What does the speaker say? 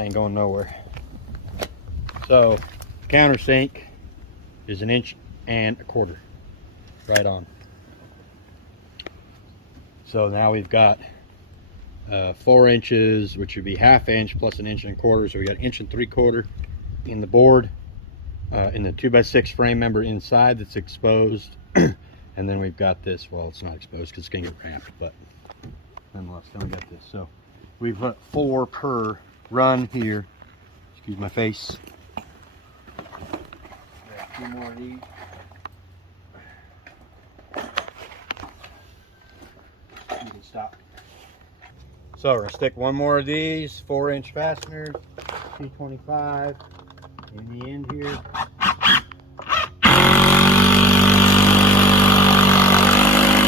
ain't going nowhere. So countersink is 1 1/4 inches, right on. So now we've got 4 inches, which would be 1/2 inch plus 1 1/4 inches. So we got 1 3/4 in the board, in the 2x6 frame member inside that's exposed. And then we've got this, well, it's not exposed because it's gonna get wrapped, but nonetheless, then we got this. So we've put 4 per run here. Excuse my face. Got 2 more of these. You can stop. So we're gonna stick 1 more of these 4-inch fasteners, 225 in the end here.